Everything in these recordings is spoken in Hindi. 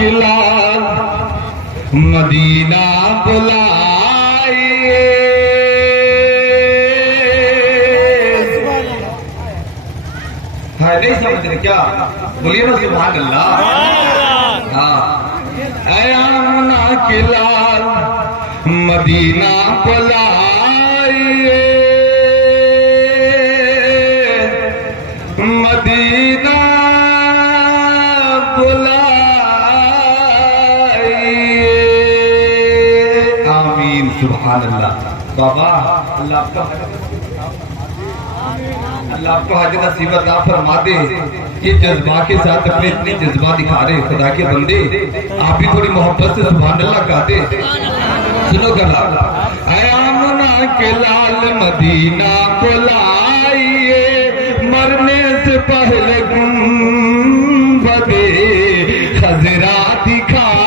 के लाल मदीना बुलाइए। है नहीं समझ रहे क्या? बोलिए ना सुभान अल्लाह। हाँ, ऐ आमना के लाल मदीना बुलाइए, मदीना आमीन सुभान अल्लाह। बाबा अल्लाह आपको हज नसीब अता फरमा दे। ये जज्बा के साथ अपने इतने जज्बा दिखा रहे खुदा के बंदे, आप भी थोड़ी मोहब्बत से सुभान अल्लाह कहते। सुनो गला, ऐ आमना के लाल मदीना बुलाइए, मरने से पहले गुंबदे खजरा दिखाइए।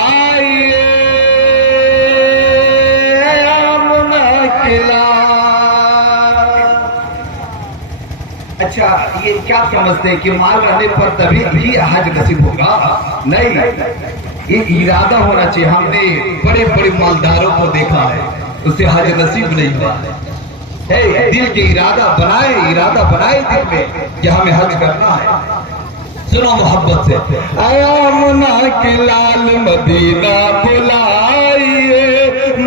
अच्छा, ये क्या समझते हैं कि माल रहने पर तभी ही हज नसीब होगा? नहीं, ये इरादा होना चाहिए। हमने बड़े बड़े मालदारों को देखा है, उससे हज नसीब नहीं हुआ है। दिल के इरादा बनाए दिल में कि हमें हज करना है। सुनो मोहब्बत से, आमना के लाल मदीना बुलाइए,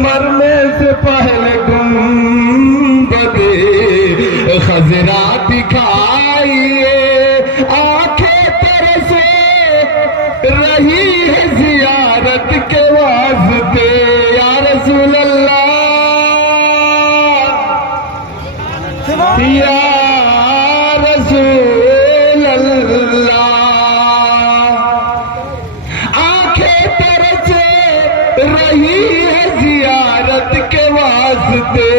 मरने से पहले गुंबदे खजरा दिखाइए। आंखें तरसे रही है जियारत के वास्ते, या रसूल अल्लाह, या रसूल अल्लाह। आंखें तरसे रही है जियारत के वास्ते,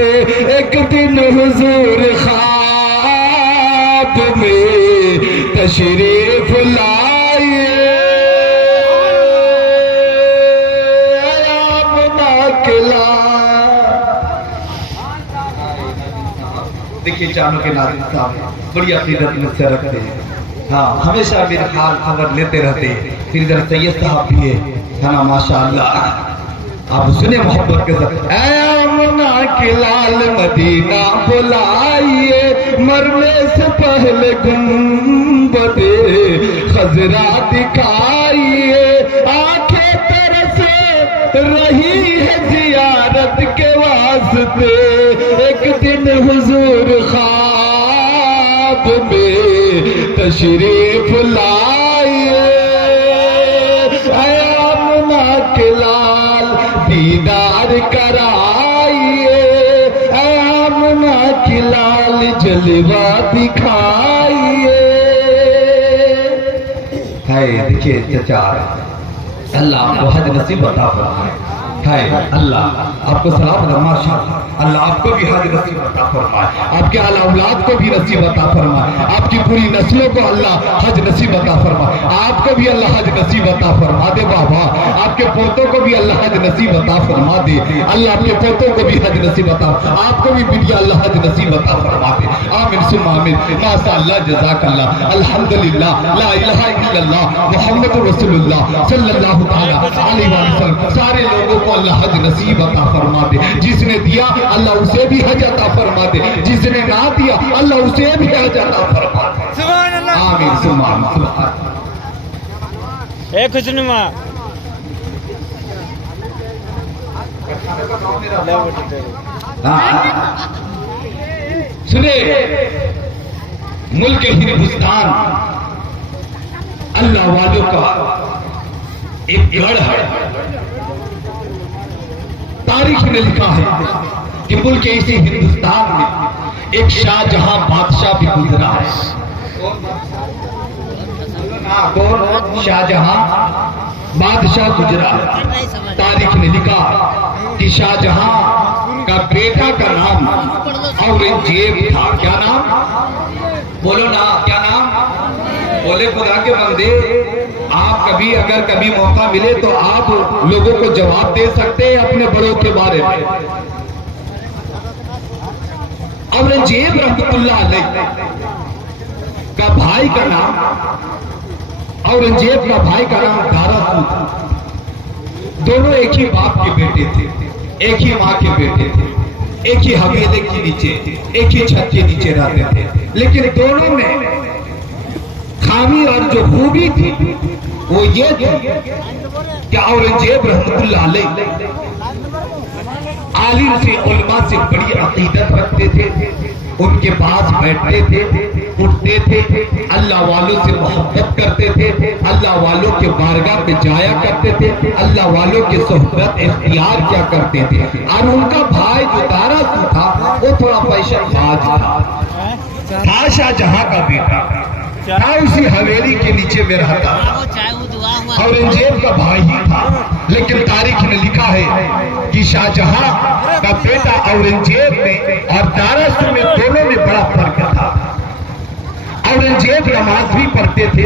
एक दिन हुजूर ख्वाब में तशरीफ लाइए। देखिए चारों के नाज़िम साहब बड़ी अकीदत में से रखते हैं। हाँ, हमेशा मेरे हाल खबर लेते रहते हैं। फिर इधर सैयद साहब भी है ना, माशाअल्लाह। आप सुने मोहब्बत के साथ, ऐ आमना के लाल मदीना बुलाइए, मरने से पहले गुंबदे खजरा दिखाइए। आंखें तरसे रही है जियारत के वास्ते, एक दिन हुजूर ख्वाब में तशरीफ लाइए। ऐ आमना के लाल दीदार कराइए, ऐ आमना की लाल जलवा दिखाइए। है देखिए चचा, अल्लाह आपको हज नसीब अता फरमाए। है अल्लाह आपको सलाम माशाअल्लाह, अल्लाह आपको भी हज नसीब अता फरमाए, आपके आला औलाद को भी नसीब अता फरमाए, आपकी पूरी नस्लों को अल्लाह हज नसीब अता फरमाए। आपको भी अल्लाह हज नसीब अता फरमा दे बाबा, आपके पोतों को भी अल्लाह हज नसीब अता फरमा दे। अल्लाह आपके पोतों को भी हज नसीब अता, आपको भी बिटिया अल्लाह हज नसीब अता फरमा दे। आमीन सुम्मा आमीन। माशाअल्लाह, जज़ाकल्लाह, अल्हम्दुलिल्लाह, ला इलाहा इल्लल्लाह, मुहम्मदुर रसूलुल्लाह सल्लल्लाहु तआला अलैहि वसल्लम। सारे लोगों को अल्लाह हज नसीब अता फरमा दे। जिसने दिया अल्लाह उसे भी हज अता फरमा दे, जिसने ना दिया अल्लाह उसे भी हज अता फरमा दे। सुभान अल्लाह, आमीन सुभान अल्लाह। ए खुशनुमा सुने, मुल्क हिंदुस्तान अल्लाह वालों का एक गढ़ है। तारीख ने लिखा है कि मुल्क इसी हिंदुस्तान में एक शाहजहां बादशाह भी गुजरा है। कौन? शाहजहां बादशाह गुजरा। तारीख ने लिखा कि शाहजहां का बेटा का नाम औरंगजेब था। क्या नाम? बोलो ना, क्या नाम? बोले खुदा के बंदे, आप कभी अगर कभी मौका मिले तो आप लोगों को जवाब दे सकते हैं अपने बड़ों के बारे में। औरंगजेब रहमतुल्लाह अलैह का भाई का नाम, औरंगजेब का भाई का नाम दारा सूद। एक ही बाप के बेटे थे, एक ही माँ के बेटे थे, एक ही हवेली के नीचे, एक ही छत के नीचे रहते थे, लेकिन दोनों में खामी और जो खूबी थी वो ये थी कि औरंगजेब रहमतुल्लाह अलैह आलिम से, उलमा से बड़ी अकीदत रखते थे, उनके पास बैठते थे, उठते थे, अल्लाह वालों से मोहब्बत करते थे, अल्लाह वालों के बारगाह में जाया करते थे, अल्लाह वालों की सोहबत इख्तियार क्या करते थे। और उनका भाई जो दारासू था वो थोड़ा पैशाबाज था, शाहजहां का बेटा था, उसी हवेली के नीचे में रहता, औरंगजेब का भाई ही था। लेकिन तारीख में लिखा है कि शाहजहां का बेटा औरंगजेब में और दारासू में दोनों में बड़ा फर्क था। औरंगजेब नमाज भी पढ़ते थे,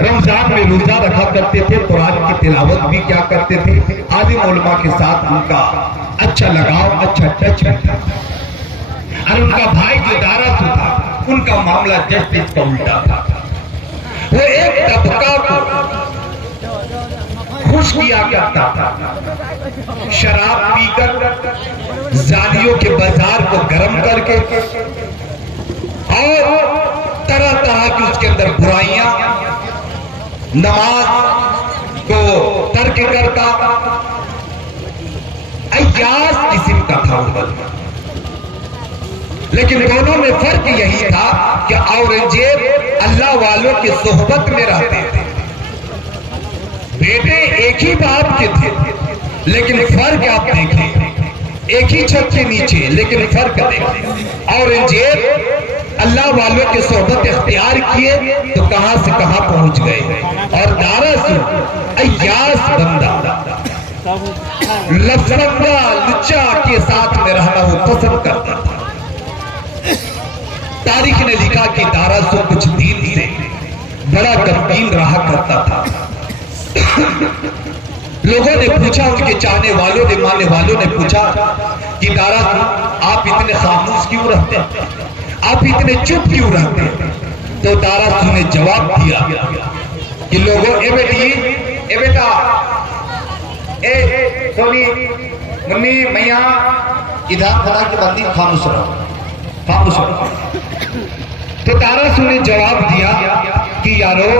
रमजान में रोजा रखा करते थे, कुरान की तिलावत भी क्या करते थे, आलिम उलमा के साथ उनका अच्छा लगाव, अच्छा टच था। और उनका भाई जो दारासू था उनका मामला जस्ट इसका उल्टा था। वो एक तबका को खुश किया करता था, शराब पीकर जालियों के बाजार को गर्म करके और तरह तरह की उसके अंदर बुराइयां, नमाज को तर्क करता, अय्यास किस्म का था वो। लेकिन दोनों में फर्क यही था कि औरंगजेब अल्लाह वालों की सोहबत में रहते थे, बेटे एक ही बाप के थे, लेकिन फर्क आप देखें, एक ही छत के नीचे, लेकिन फर्क देखें। औरंगजेब अल्लाह वालों की सोहबत इख्तियार किए तो कहां से कहां पहुंच गए, और दारासू अय्यास बंदा, लफंगा लुच्चा के साथ में रहना वो पसंद करता था। तारीख ने लिखा कि दारासू कुछ दिन से बड़ा गमगीन रहा करता था। लोगों ने पूछा, उनके चाहने वालों ने, मानने वालों ने पूछा कि दारासू आप इतने खामोश क्यों रहते हैं, आप इतने चुप क्यों रहते हैं? तो दारासू ने जवाब दिया कि लोगों, ए बेटा, ए सोनी, मुन्नी, मैया, इधर खुदा की बंदी, खामोश रहो, खामोश रहो। तो दारासू ने जवाब दिया कि यारो,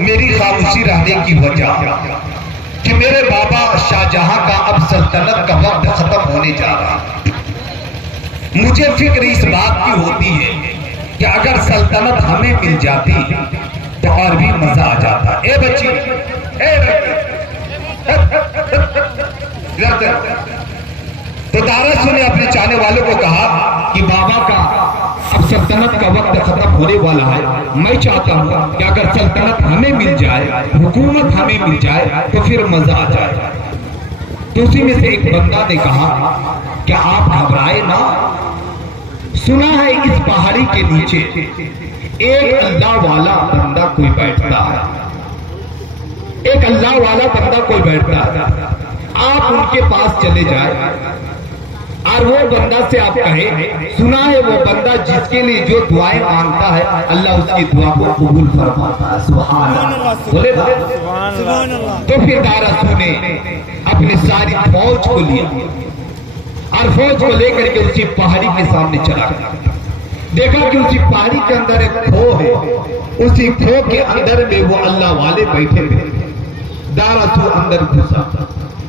मेरी खामोशी रहने की वजह कि मेरे बाबा शाहजहां का अब सल्तनत का वक्त खत्म होने जा रहा है। मुझे फिक्र इस बात की होती है कि अगर सल्तनत हमें मिल जाती तो और भी मजा आ जाता। ए बच्ची, तो दारासू ने अपने चाहने वालों को कहा कि बाबा का अब सल्तनत का वक्त खत्म होने वाला है, मैं चाहता हूं कि अगर सल्तनत हमें मिल जाए, हुकूमत हमें मिल जाए तो फिर मजा आ जाए। तो उसी में से एक बंदा ने कहा कि आप घबराए ना, सुना है इस पहाड़ी के नीचे एक अल्लाह वाला बंदा कोई बैठता है, एक अल्लाह वाला बंदा कोई बैठता है, आप उनके पास चले जाए और वो बंदा से आप कहे, सुना है वो बंदा जिसके लिए जो दुआएं मांगता है अल्लाह उसकी दुआ को कबूल फरमाता है। सुभान अल्लाह, बोले तो फिर दारासू ने अपनी सारी फौज को लिया और फौज को लेकर के उसी पहाड़ी के सामने चला गया। देखा कि उसी पहाड़ी के अंदर एक खो है, उसी खो के अंदर में वो अल्लाह वाले बैठे थे। दारासू अंदर घुसा,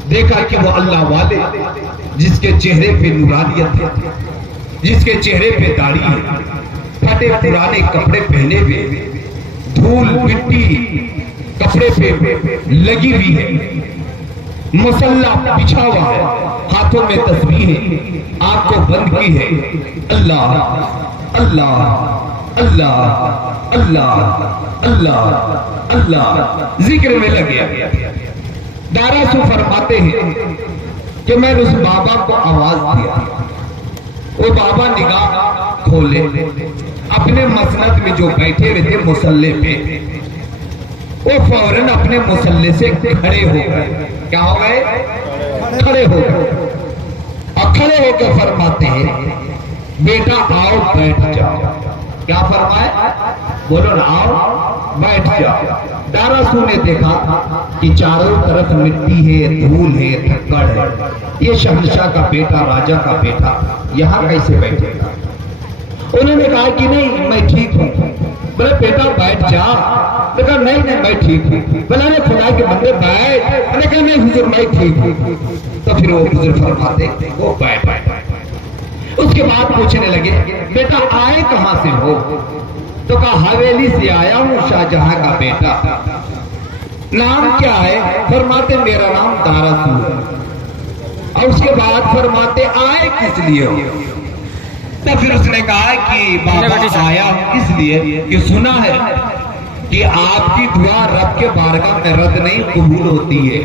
देखा कि वो अल्लाह वाले जिसके चेहरे पे नूरानियत है, जिसके चेहरे पे दाढ़ी है, फटे पुराने कपड़े पहने हुए, धूल मिट्टी कपड़े पे लगी हुई है, मसल्ला बिछा हुआ है, हाथों में तस्बीह है, आंखों बंद की है, अल्लाह अल्लाह अल्लाह अल्लाह अल्लाह अल्लाह जिक्र में लगे। दारासू फरमाते हैं कि मैंने उस बाबा को आवाज दिया, वो बाबा निगाह खोले, अपने मसनद में जो बैठे हुए थे मुसल्ले पे, वो फौरन अपने मुसल्ले से खड़े हो गए। क्या हो गए? खड़े हो गए। और खड़े होकर फरमाते हैं, बेटा आओ बैठ जाओ। क्या फरमाए? बोलो ना, आओ बैठ जा। दारासू ने देखा कि चारों तरफ मिट्टी है, धूल है, धक्कड़ है, ये शहंशाह का बेटा, राजा का बेटा यहाँ कैसे बैठेगा। उन्होंने कहा कि नहीं मैं ठीक हूँ। बोले बेटा बैठ जा। मैं कहा नहीं नहीं मैं ठीक हूँ। बोला अरे खुदा के बंदे बैठ। मैंने कहा नहीं हुजूर मैं ठीक हूँ। तो फिर वो हुजूर फरमाते वो बैठ। उसके बाद पूछने लगे बेटा आए कहाँ से हो। तो कहा हवेली से आया हूँ, शाहजहां का बेटा। नाम क्या है। फरमाते मेरा नाम दारासू है। और उसके बाद फरमाते आए किस लिए हो। तो फिर उसने कहा कि बाबा आया इसलिए कि सुना है कि आपकी दुआ रब के बारगाह में रद्द नहीं कबूल होती है।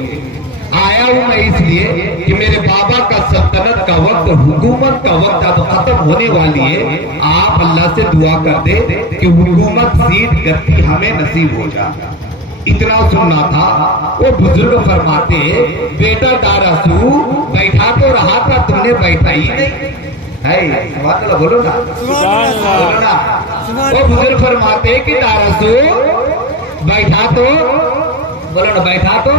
आया हूं मैं इसलिए कि मेरे बाबा का सल्तनत का वक्त, हुकूमत का वक्त अब खत्म होने वाली है। आप अल्लाह से दुआ कर दे कि हुकूमत सीट गद्दी हमें नसीब हो जाए। इतना सुनना था। वो बुजुर्ग फरमाते बेटा दारासू बैठा तो रहा था, तुमने बैठा ही नहीं है। बोलो ना बोलो ना। वो बुजुर्ग फरमाते कि दारासू बैठा तो बोलो ना, बैठा तो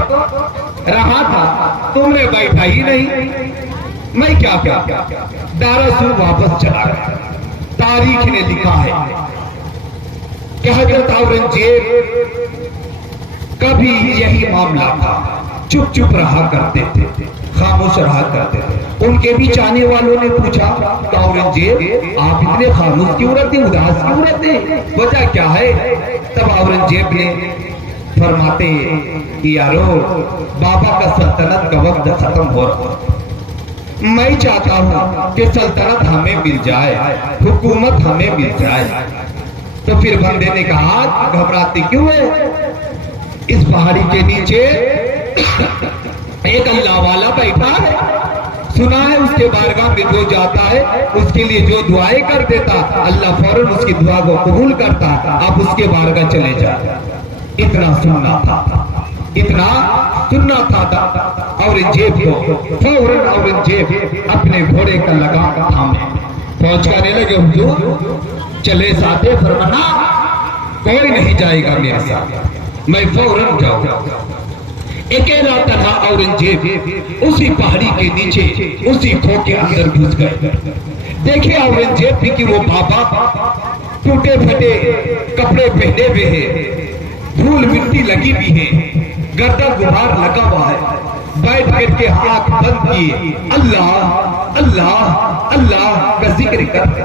रहा था, तुमने बैठा ही नहीं, मैं क्या क्या। दारासू वापस चला गया। तारीख ने लिखा है कि हजरत औरंगजेब कभी यही मामला था, चुप चुप रहा करते थे, खामोश रहा करते थे। उनके भी चाहने वालों ने पूछा औरंगजेब आप इतने खामोश क्यों रहते, उदास क्यों रहते, वजह क्या है। तब औरंगजेब ने फरमाते कि यारो बाबा का सल्तनत का वक्त खत्म हो रहा, मैं चाहता हूँ कि सल्तनत हमें मिल जाए, हुकूमत हमें मिल जाए। तो फिर बंदे ने कहा घबराते क्यों है, इस पहाड़ी के नीचे एक अल्लाह वाला बैठा है, सुना है उसके बारगाह में जो जाता है उसके लिए जो दुआएं कर देता अल्लाह फौरन उसकी दुआ को कबूल करता। आप उसके बारगाह चले जाए। इतना सुनना था, इतना सुनना था। औरंगजेब को फौरन औरंगजेब अपने घोड़े का लगाम थामे, फौज करने लगे हुजूर चले साथे। फरमाना कोई नहीं जाएगा मेरे साथ, मैं फौरन जाऊंगा। अकेला तन्हा औरंगजेब उसी पहाड़ी के नीचे उसी खो के अंदर घुस गए। देखे औरंगजेब भी कि वो बाबा टूटे फटे कपड़े पहने हुए हैं, धूल मिट्टी लगी भी है, गर्दा गुबार लगा हुआ है, बैठ करके आंख बंद किए अल्लाह अल्लाह अल्लाह का जिक्र करते।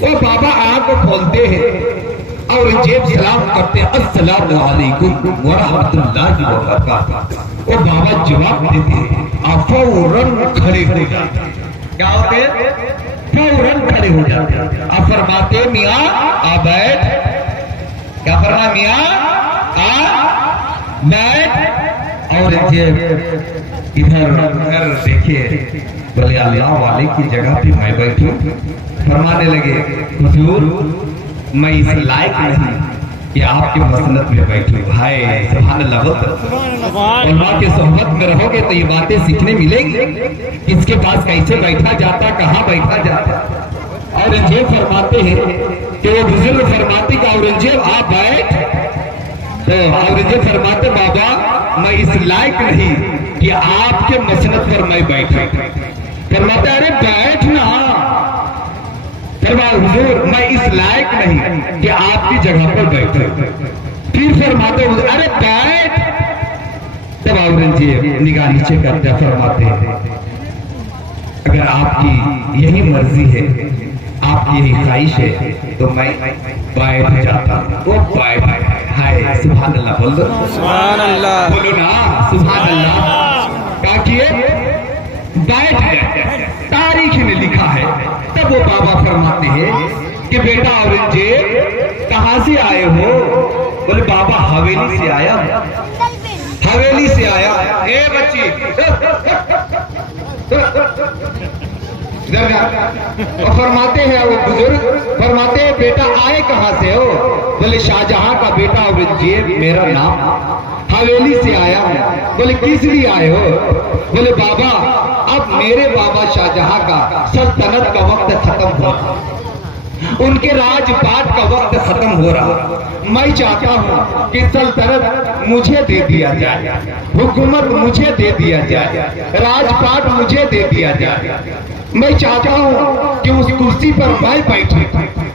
वो बाबा आंख खोलते हैं, औरंगजेब सलाम करते अस्सलामु अलैकुम व रहमतुल्लाहि व बरकातहू। वो बाबा जवाब देते आप फौरन खड़े हो जाते। क्या होते फौरन खड़े हो जाते। आप फरमाते मियां आ बैठ। क्या फरमा मियां आ बैठ। औरंगजेब इधर देखिए, बोले अल्लाह वाले की जगह पे मैं बैठूं। फरमाने लगे हुजूर मैं इस लायक नहीं कि आपके मसनद में बैठूं। हाय सुभान अल्लाह। उलमा के सोहबत में रहोगे तो ये बातें सीखने मिलेंगी, किसके पास कैसे बैठा जाता, कहाँ बैठा जाता। औरंगजेब फरमाते हैं कि वो बुजुर्ग फरमाते कि औरंगजेब आप बैठ। तो औरंगजेब फरमाते बाबा मैं इस लायक नहीं कि आपके मसनद पर मैं बैठूं। फरमाते अरे बैठ ना। हुजूर मैं इस लायक नहीं कि आपकी जगह पर बैठे। फिर फरमाते अरे बैठ। तब औरंगजेब निगाह नीचे करते फरमाते अगर आपकी यही मर्जी है, आपकी यही ख्वाहिश है तो मैं बैठ जाता। वो बैठ। हाय सुभान अल्लाह। बोल दो सुभान अल्लाह। बोलो ना सुभान अल्लाह। क्या किए बैठ गए। तारीख ने लिखा है। तब वो बाबा फरमाते हैं कि बेटा औरंगजेब कहां से आए हो। बोले बाबा हवेली से आया। हवेली से आया। ए बच्ची और फरमाते हैं वो बुजुर्ग फरमाते हैं बेटा आए कहां से हो। बोले शाहजहां का बेटा औरंगजेब मेरा नाम, हवेली से आया हूं। बोले किस लिए आए हो। बोले बाबा अब मेरे बाबा शाहजहां का सल्तनत का वक्त खत्म हुआ, उनके राजपाट का वक्त खत्म हो रहा। मैं चाहता हूँ कि सल्तनत मुझे दे दिया जाए, हुकूमत मुझे दे दिया जाए, राजपाट मुझे दे दिया जाए। मैं चाहता हूँ कि उस कुर्सी पर मैं बैठूं।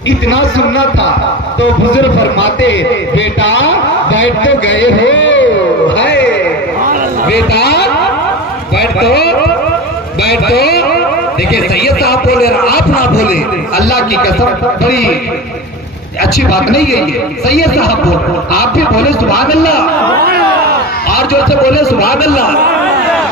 इतना सुनना था तो बुजुर्ग फरमाते, बेटा बैठ तो गए हो, है बेटा बैठ तो। देखिए सैयद साहब बोले, आप ना बोले, अल्लाह की कसम बड़ी अच्छी बात नहीं है ये। सैयद साहब बोले, आप भी बोले सुभान अल्लाह, और जो से बोले सुभान अल्लाह।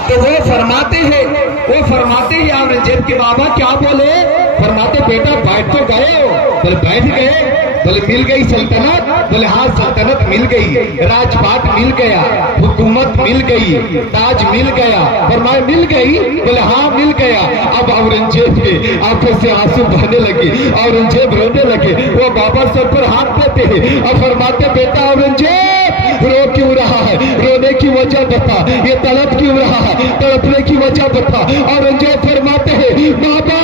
तो वो फरमाते हैं औरंगजेब के बाबा क्या बोले, फरमाते बेटा बैठ तो गए हो, बोले बैठ गए, बोले मिल गई सल्तनत, बोले हाँ सल्तनत मिल गई, राजपाट मिल गया, हुकूमत मिल गई, ताज मिल गया, फरमाए मिल गई, बोले हाँ मिल गया। अब औरंगजेब के आंखों से आंसू बहने लगे, औरंगजेब रोने लगे। वो बाबा सर पर हाथ देते हैं और फरमाते बेटा औरंगजेब रो क्यों रहा है, रोने की वजह बता, ये तड़प क्यों रहा है, तड़पने की वजह बता। औरंगजेब फरमाते हैं बाबा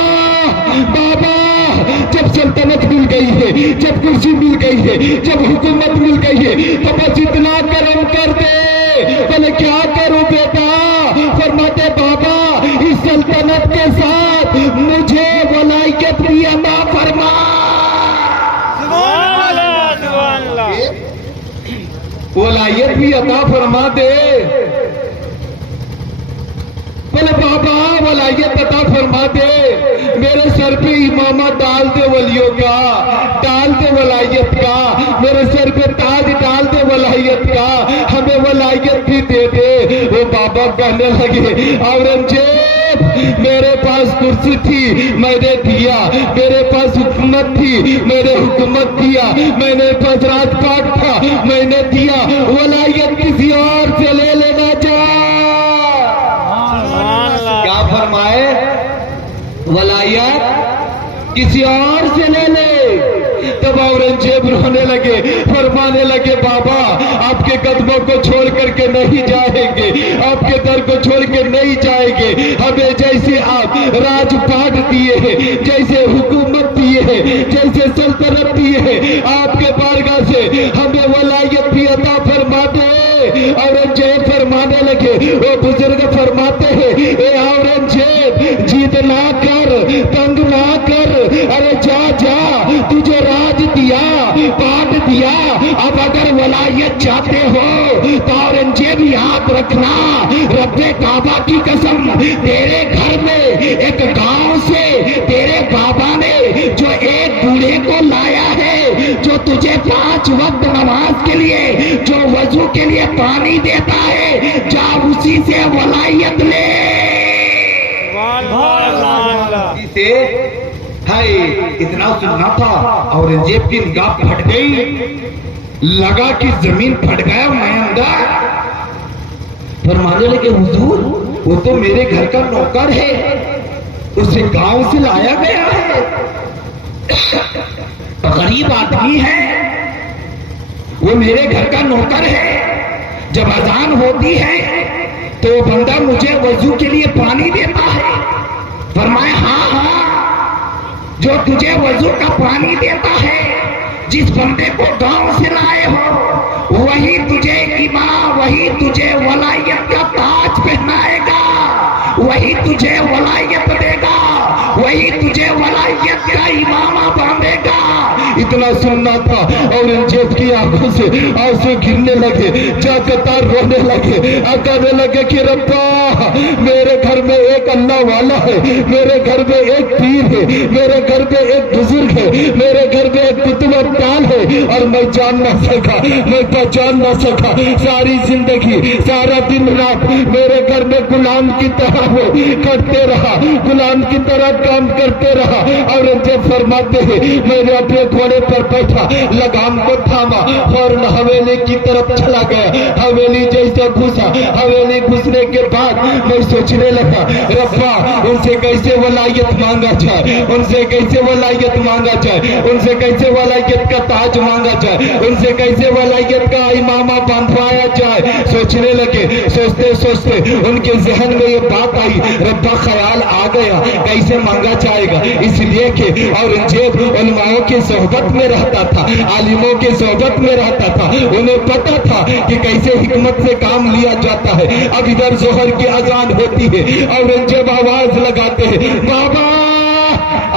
जब सल्तनत मिल गई है, जब कुर्सी मिल गई है, जब हुकूमत मिल गई है, तो बस इतना करम कर दे। बोले क्या करूं बेटा, फरमाते बाबा इस सल्तनत के साथ मुझे वलायत भी अता फरमा। वलायत भी अता फरमा दे। बोले बाबा वलायत अता फरमा दे, मेरे सर पे इमामा डाल दे वलियों का, डाल दे वलायत का, मेरे सर पे ताज डाल दे वलायत का, हमें वलायत भी दे दे। वो बाबा कहने लगे औरंगजेब मेरे पास कुर्सी थी मैंने दिया, मेरे पास हुकूमत थी मैंने हुकूमत दिया, मेरे पास राजपाट था मैंने दिया, वलायत किसी और से ले लेना चाह। क्या फरमाए, वलायत किसी और से ले ले। तब औरंगजेब रोने लगे, फरमाने लगे बाबा आपके कदमों को छोड़ करके नहीं जाएंगे, आपके दर को छोड़ के नहीं जाएंगे। हमें जैसे आप राजपाट दिए हैं, जैसे हुकूमत दिए हैं, जैसे सल्तनत दिए हैं, आपके बारगाह से हमें वलायत भी अता फरमा दे। औरंगजेब फरमाने लगे, वो बुजुर्ग फरमाते हैं ए औरंगजेब जिद ना कर, तंग ना कर, अरे जा जा तुझे राज दिया, पाट दिया, अब अगर वलायत चाहते हो तो औरंगजेब याद रखना, रब्बे काबा की कसम तेरे घर में एक गांव से तेरे बाबा ने जो एक बूढ़े को लाया है, जो तुझे 5 वक्त नमाज के लिए, जो वजू के लिए पानी देता है, जा उसी से वलायत ले। से हाय इतना सुनना था, औरंगजेब की निगाह फट गई, लगा कि जमीन फट गया, मैं अंदर फरमाने लगे हुजूर वो तो मेरे घर का नौकर है, उसे गांव से लाया गया है, गरीब आदमी है, वो मेरे घर का नौकर है। जब अजान होती है तो वो बंदा मुझे वजू के लिए पानी देता है। फरमाया हाँ जो तुझे वजू का पानी देता है, जिस बंदे को गांव से लाए हो, वही तुझे इमाम, वही तुझे वलायत का ताज पहनाएगा, वही तुझे वलायत देगा, वही तुझे वलायत का इमामा बांधेगा। इतना सुनना था, औरंगजेब की आंखों से आंसू गिरने लगे, जाकतार रोने लगे, कहने लगे कि रब्बा मेरे घर में एक अल्लाह वाला है, मेरे घर में एक पीर है, मेरे घर में एक बुजुर्ग है, मेरे घर में एक कुतुब अब्दाल है, और मैं जान ना सका, मैं पहचान ना सका। सारी जिंदगी सारा दिन रात मेरे घर में गुलाम की तरह हो करते रहा, गुलाम की तरह काम करते रहा। औरंगजेब फरमाते हैं मैंने अपने घोड़े पर बैठा, लगाम को थामा और हवेली की तरफ चला गया। हवेली जैसे घुसा, हवेली घुसने के बाद मैं सोचने लगा रब्बा उनसे कैसे वलायत मांगा जाए, उनसे कैसे वलायत मांगा जाए, उनसे कैसे वलायत का ताज मांगा जाए, उनसे कैसे वलायत का इमामा बांधवाया जाए। सोचने लगे, सोचते सोचते उनके जहन में ये बात आई, रब्बा ख्याल आ गया कैसे मांगा जाएगा। इसलिए कि औरंगजेब उलमाओं के सोहबत में रहता था, आलिमों के सोहबत में रहता था, उन्हें पता था कि कैसे हिकमत से काम लिया जाता है। अब इधर जोहर की अजान होती है, औरंगजेब आवाज लगाते हैं, बाबा।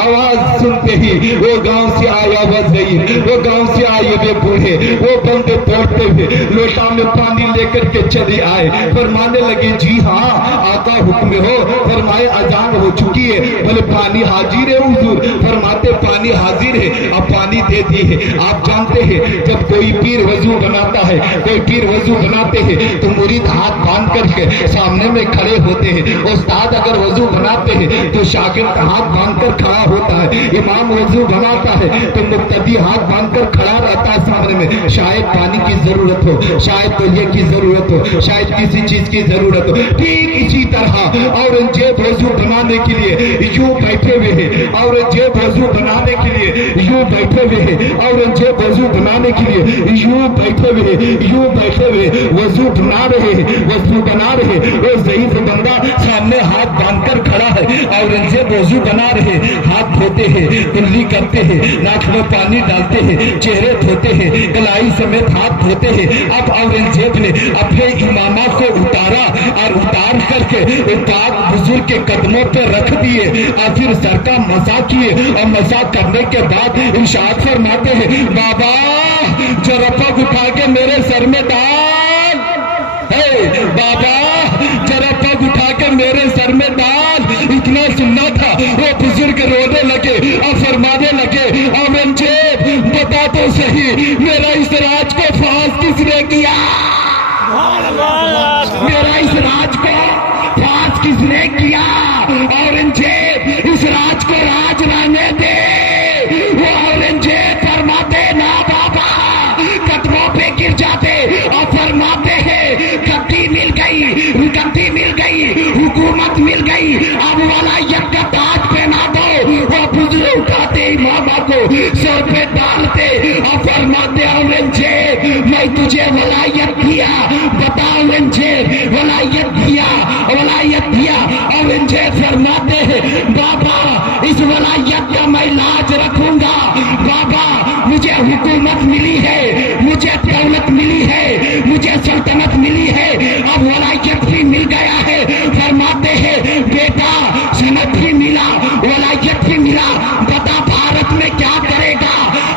आवाज सुनते ही वो गांव से आया वज़ीर, वो गांव से आए वे बूढ़े, वो बंदे तोड़ते हुए लोटा में पानी लेकर के चले आए। फरमाने लगे, जी हाँ आका हुक्म हो। फरमाए, अजान हो चुकी है। बोले, पानी हाजिर है हुजूर। फरमाते, पानी हाजिर है, अब पानी दे दी है। आप जानते हैं जब कोई पीर वजू बनाता है, कोई पीर वजू बनाते हैं तो मुरीद हाथ बांध करके सामने में खड़े होते हैं। उस्ताद अगर वजू बनाते हैं तो शागिर्द हाथ बांध कर खड़ा होता है। इमाम वजू बनाता है तो मुक्तदी हाथ बांधकर खड़ा रहता है सामने में। शायद पानी की जरूरत हो, शायद तौलिए की जरूरत हो, शायद किसी चीज की जरूरत हो। ठीक इसी तरह औरंगजेब वजू बनाने के लिए यूं बैठे हुए हैं, औरंगजेब वजू बनाने के लिए यूं बैठे हुए हैं, औरंगजेब वजू बनाने के लिए यूं बैठे हुए हैं, यूं बैठे हुए वजू बना रहे हैं, वजू बना रहे। वो ज़ईफ बंदा सामने हाथ बांधकर खड़ा है, औरंगजेब वजू बना रहे, हाथ धोते हैं, कुल्ली करते हैं, नाक में पानी डालते हैं, चेहरे धोते हैं, कलाई समेत हाथ धोते हैं। अब औरंगजेब ने अपने इमामा को उतारा और उतार करके पाक बुजुर्ग के कदमों पर रख दिए और फिर सर का मसा किए और मसा करने के बाद इरशाद फरमाते हैं, बाबा जरा पग उठा के मेरे सर में डाल, बाबा जरा पग उठा के मेरे सर में डाल। इतना सुनना था, वो बुजुर्ग रोने लगे और फरमाने लगे, औरंगजेब बता तो सही, मेरा इस राज को फांस किसने किया? मेरा इस राज को फांस किसने किया? औरंगजेब इस राज को राज रहने दे। वो औरंगजेब फरमाते, ना बाबा, कदमों पे गिर जाते और फरमाते हैं, गद्दी मिल गई, गद्दी मिल गई, हुकूमत मिल गई, अब वलायत का ताज पहना दो। वो बुजुर्ग उठाते इमामा को सर पे डालते और फरमाते, औरंगजेब मैं तुझे वलायत दिया, बता औरंगजेब वलायत दिया, वलायत दिया। औरंगजेब फरमाते हैं, बाबा इस वलायत का मैं लाज रखूंगा। बाबा मुझे हुकूमत मिली है, मुझे दौलत मिली है, मुझे सल्तनत मिली है, अब वलायत भी मिल गया है। फरमाते हैं, बेटा सनत भी मिला, वलायत भी मिला, बता भारत में क्या करेगा?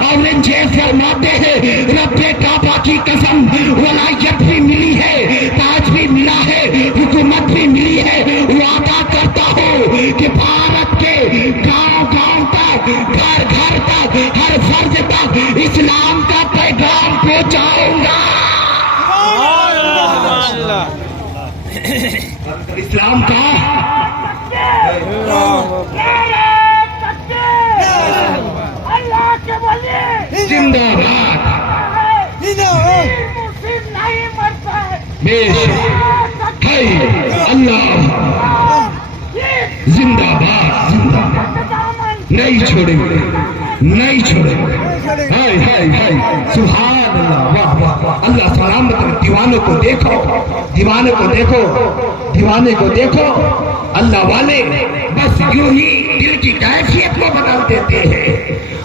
औरंगजेब फरमाते हैं, रब्बे काबा की कसम, वलायत भी मिली है, ताज भी मिला है, हुकूमत भी मिली है। वादा करता हूँ कि भारत के गांव-गांव तक, घर-घर तक, हर फर्ज तक इस्लाम का पैगाम पहुंचाऊंगा। इस्लाम का जिंदाबाद, बेशक है अल्लाह जिंदाबाद, जिंदाबाद, नहीं छोड़ेंगे, नहीं छोड़ेंगे। हाय हाय हाय, सुभान अल्लाह, वाह वाह वाह, अल्लाह सलामत रहे। दीवाने को देखो, दीवाने को देखो, दीवाने को देखो। अल्लाह वाले बस यूं ही दिल की कैफियत को बदल देते हैं।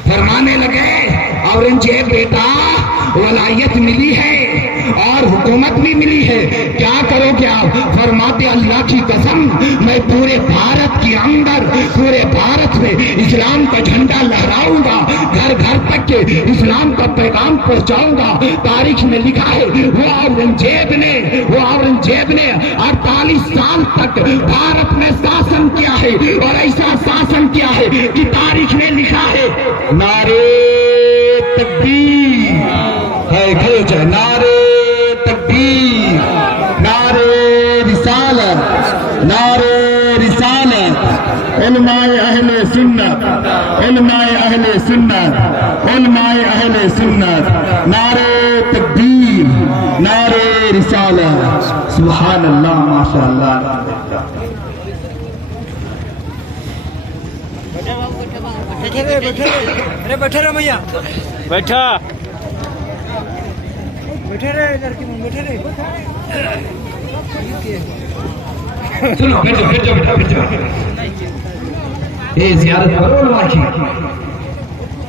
फरमाने लगे, औरंगजेब बेटा वलायत मिली है और हुकूमत भी मिली है, क्या करोगे आप? फरमाते, अल्लाह की कसम मैं पूरे भारत के अंदर, पूरे भारत में इस्लाम का झंडा लहराऊंगा, घर घर तक के इस्लाम का पैगाम पहुंचाऊंगा। तारीख में लिखा है, वो औरंगजेब ने 48 साल तक भारत में शासन किया है और ऐसा शासन किया है कि तारीख में लिखा है, नारे तकबीर है, नारे तकबीर, नारे रिसालत, नारे रिसालत, उलमाए अहले सुन्नत, उलमाए अहले सुन्नत, उलमाए अहले सुन्नत, नारे तकबीर, नारे रिसालत। सुभान अल्लाह, माशाअल्लाह। बैठे रहे भैया, बैठा बैठे रहे, लड़की में बैठे रहे। सुनो, बैठो बैठो बैठो बैठो। ये जियारत करो उलमा की।